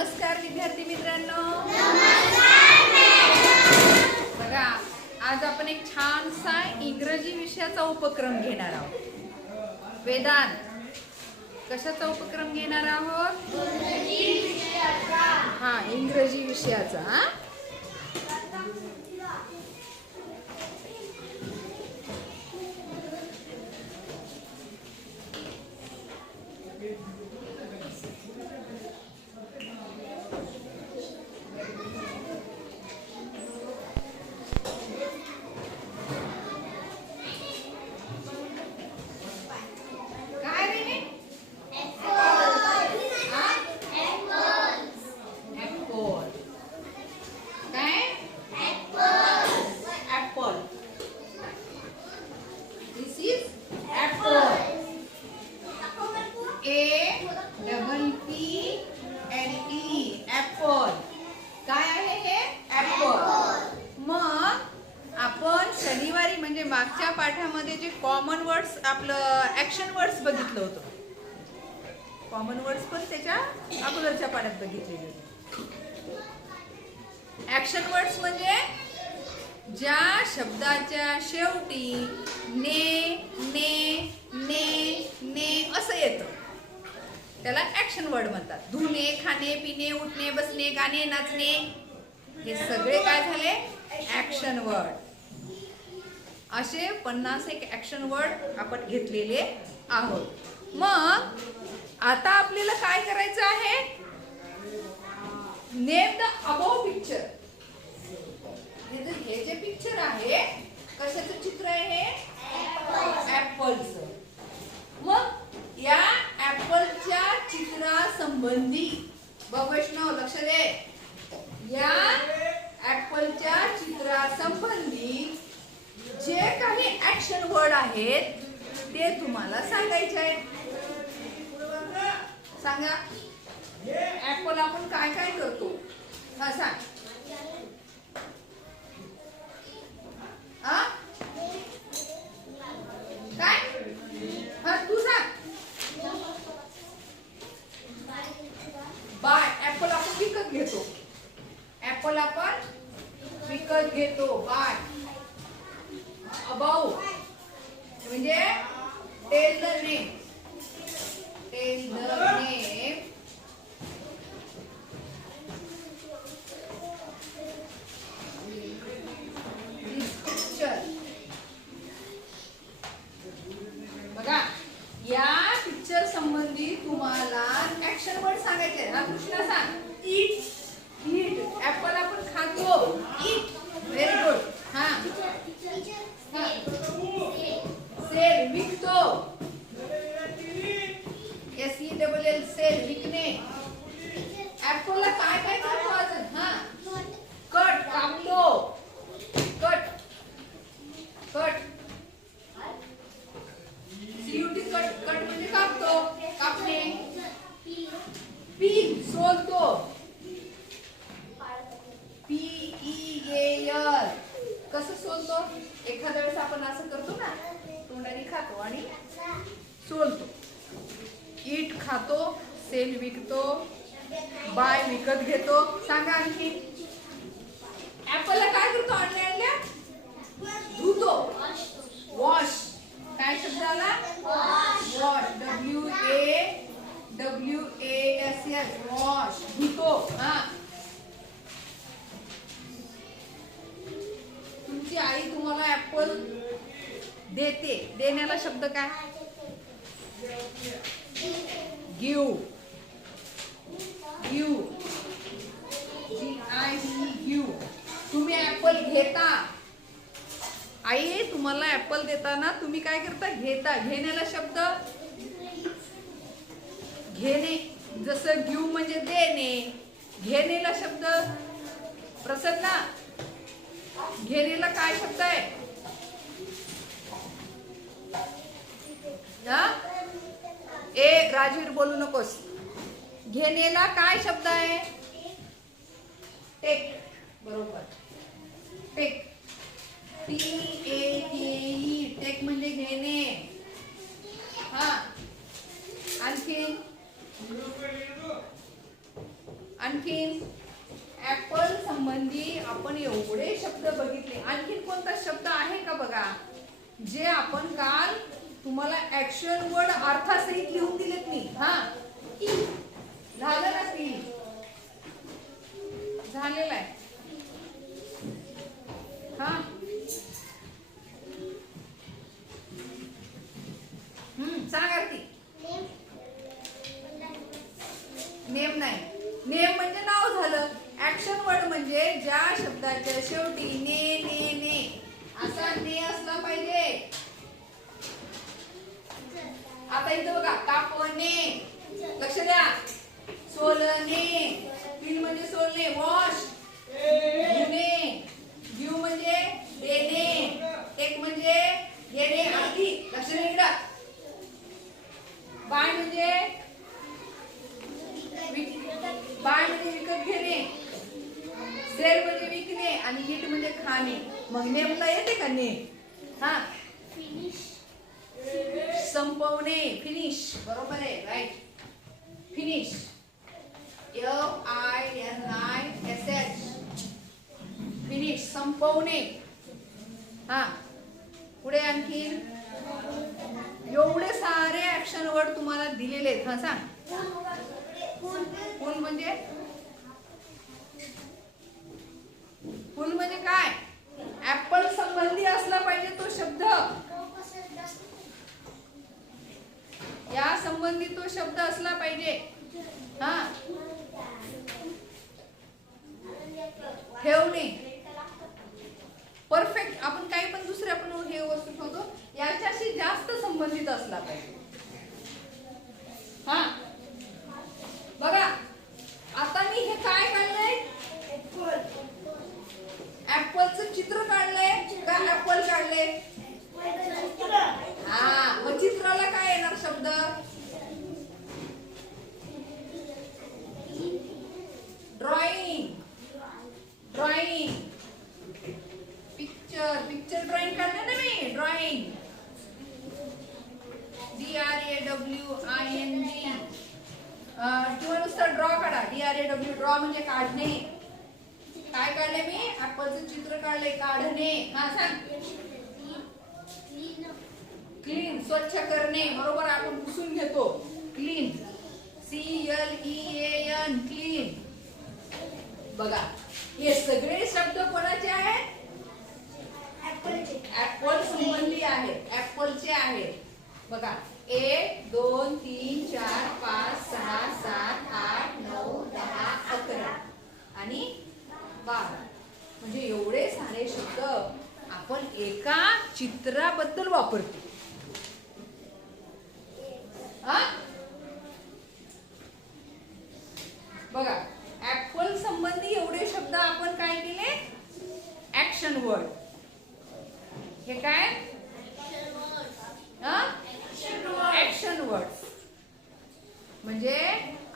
नमस्कार विद्यार्थी मित्रांनो. बघा आज आपण एक छानसा इंग्रजी विषयाचा उपक्रम घेणार आहोत. वेदांत कशाचा उपक्रम घेणार आहोत? हा इंग्रजी विषयाचा हा? काय रे हा? ऍपल काय apple this is apple A double P L E apple काय आहे हे ऍपल मग आपण शनिवारी म्हणजे मागच्या पाठामध्ये जे कॉमन वर्ड्स आपलं ऍक्शन वर्ड्स बघितलं होतं. कॉमन वर्ड्स पण त्याच्या अगोदरच्या पाण्यात बघितलेले होते. ऍक्शन वर्ड्स म्हणजे ज्या शब्दाच्या शेवटी ने ने ने ने असं येतं. त्याला ऍक्शन वर्ड म्हणतात. धुणे खाणे पिणे उठणे बसणे गाणे नाचणे हे सगळे काय झाले? ऍक्शन वर्ड असे पन्नास एक ॲक्शन वर्ड आपण घेतलेले आहोत. मग आता आपल्याला काय करायचं आहे? नेम द अबोव पिक्चर हे जे- हे जे पिक्चर आहे कशाचं चित्र आहे? हे ऍपलचं मग या ऍपलच्या चित्रासंबंधी बघ वैष्णव लक्ष दे. या ऍपलच्या चित्रासंबंधी ऍक्शन वर्ड आहेत ते तुम्हाला सांगायचे आहेत. सांगा. ऍपल आपण काय काय करतो? हा सांग. काय? हा तू सांग. बाय. ऍपल आपण विकत घेतो. ऍपल आपण विकत घेतो. बाय अबाऊ म्हणजे tell the name tell the name picture बघा या पिक्चर संबंधी तुम्हाला ऍक्शन वर्ड सांगायचे हा कृष्णा सांग इट इट ऍपल आपण खातो इट व्हेरी गुड हा सेल विकतो S E double L sell विकणे ऍपलला काय काय करतो अजून हा कट कापतो cut cut C U T cut cut म्हणजे कापतो कापणे पील सोलतो पी ई एल कसं सोलतो. एखाद्या वेळेस आपण असं करतो ना तोंडाने खातो आणि सोलतो. ईट खातो सेल विकतो बाय विकत घेतो. सांगा आणखी. ऍपलला काय करतो आणल्या आणल्या धुतो. वॉश काय शब्द आला wash W A W A S S wash धुतो. हा. देते. देण्याला शब्द काय? गिव गिव आय गिव तुम्ही ऍपल घेता. आई तुम्हाला ऍपल देताना तुम्ही काय करता? घेता. घेण्याला शब्द? घेणे. जसं गिव म्हणजे देणे. घेणेला शब्द? प्रसन्ना. घेणेला काय शब्द आहे हा? ए राजवीर बोलू नकोस. घेणेला काय शब्द आहे? टेक. बरोबर. Take. T A K E. Take म्हणजे घेणे. हा. आणखीन? आणखीन? ऍपल संबंधी आपण एवढे शब्द बघितले. आणखीन कोणता शब्द आहे का बघा? जे आपण काल तुम्हाला ऍक्शन वर्ड अर्थासहित लिहून दिलेत मी. हा. झालं ना झालेला आहे. आता बघा कापणे लक्ष द्या. सोलणे. पिन म्हणजे सोलणे. वॉश घेणे घेऊ म्हणजे देणे. टेक म्हणजे येणे आधी लक्ष द्या इकडं. बाण म्हणजे बाण म्हणजे विकत घेणे. सेल म्हणजे विकणे. आणि हिट म्हणजे खाणे. मग नेमता येते का ने हा. संपवणे. फिनिश बरोबर आहे right finish F I N I S H finish संपवणे. हा. पुढे आणखीन. एवढे सारे ऍक्शन वर्ड तुम्हाला दिलेले आहेत. हा सांग. फुल म्हणजे? फुल म्हणजे काय? ऍपल संबंधी असला पाहिजे तो शब्द. या संबंधी तो शब्द असला पाहिजे. हा. ठेवणे. परफेक्ट आपण काही पण दुसरे आपण हे वस्तू ठेवतो. याच्याशी जास्त संबंधित असला पाहिजे हा बघा आता मी हे काय काढलंय ऍपलचं चित्र काढलंय का ऍपल काढलंय हा मग चित्राला काय येणार शब्द drawing drawing picture picture drawing काढलं ना मी drawing D R A W I N G किंवा नुसतं ड्रॉ काढा. D R A W draw म्हणजे काढणे. काय काढले मी? ऍपलचं चित्र काढले काढणे. हा सांग. क्लीन स्वच्छ करणे. बरोबर आपण पुसून घेतो. Clean C L E N clean बघा. हे सगळे शब्द कोणाचे आहेत? ऍपल संबंधी आहेत. ऍपलचे आहेत. बघा. एक दोन तीन चार पाच सहा सात आठ नऊ दहा अकरा. आणि बारा. म्हणजे एवढे सारे शब्द आपण एका चित्राबद्दल वापरतो. हा? बघा ऍपल संबंधी एवढे शब्द आपण काय केले ऍक्शन वर्ड हे काय ऍक्शन वर्ड म्हणजे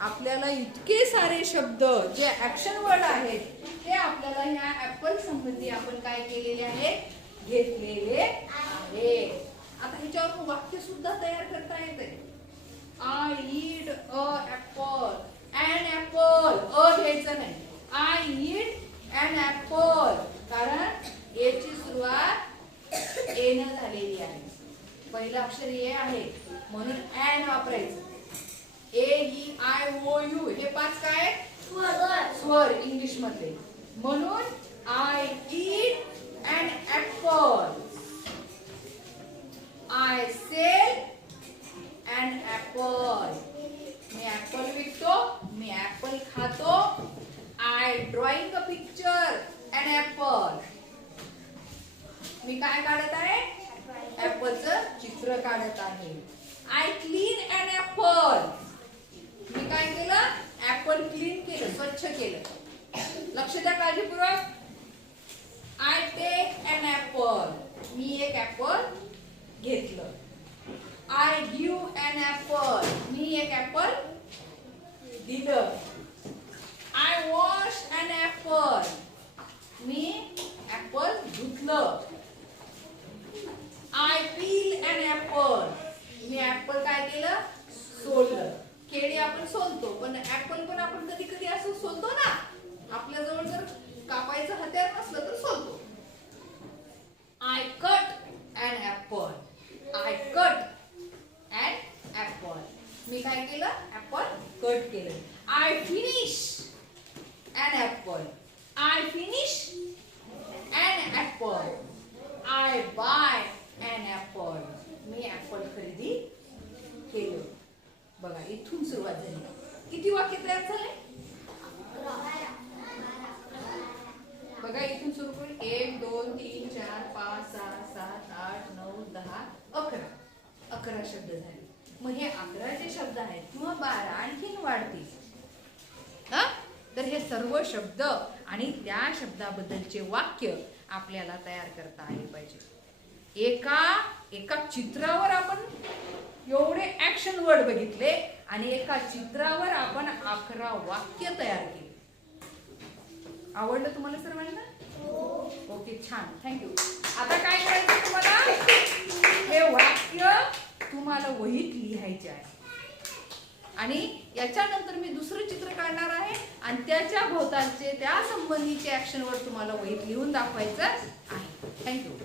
आपल्याला इतके सारे शब्द जे ऍक्शन वर्ड आहेत ते ह्या ऍपल संबंधी आपण काय केलेले आहेत घेतलेले आहे. आता ह्याच्यावर वाक्य सुद्धा तयार करता येते I eat a apple an apple a घ्यायचं नाही. आय ईड अन ऍपल कारण याची सुरुवात एन झालेली आहे. पहिलं अक्षर ए आहे. म्हणून अन वापरायचं. A E I O U हे पाच काय? स्वर. इंग्लिशमध्ये म्हणून I eat and apple I sell and apple me apple विकतो मी ऍपल खातो. I drawing a picture and apple मी काय काढत आहे? ऍपलचं चित्र काढत आहे. आय क्लीन अँड ऍपल मी काय केलं? ऍपल क्लीन केलं स्वच्छ केलं. लक्ष द्या काळजीपूर्वक. आय टेक अन ऍपल मी एक ऍपल घेतलं. आय गिव्ह अन ऍपल मी एक ऍपल दिलं. आय वॉश अन ऍपल मी ऍपल धुतलं. आय पील अन ऍपल मी ऍपल काय केलं? सोललं केळी आपण सोलतो पण ऍपल पण आपण कधी कधी असं सोलतो ना आपल्याजवळ जर कापायचं हत्यार नसलं तर सोलतो I cut and apple I cut and apple मी काय केलं ऍपल कट केलं I finish and apple I finish and apple I buy and apple me apple खरेदी केलं. बघा इथून सुरुवात झाली. किती वाक्य तयार झाले? बघा इथून सुरू करू. एक दोन तीन चार पाच सहा सात आठ नऊ दहा अकरा. अकरा शब्द झाले. मग हे अकरा जे शब्द आहेत किंवा बारा आणखीन वाढतील. हा? तर हे सर्व शब्द आणि त्या शब्दाबद्दलचे वाक्य आपल्याला तयार करता आले पाहिजे. एका एका चित्रावर आपण एवढे ऍक्शन वर्ड बघितले आणि एका चित्रावर आपण अकरा वाक्य तयार केले. आवडलं तुम्हाला सर्वांना? ओके छान. थँक्यू आता काय करायचं तुम्हाला? हे वाक्य तुम्हाला वहीत लिहायचे आहे. आणि याच्यानंतर मी दुसरं चित्र काढणार आहे. आणि त्याच्या भोवतालचे त्या संबंधीचे ऍक्शनवर तुम्हाला वहीत लिहून दाखवायचं आहे. थँक्यू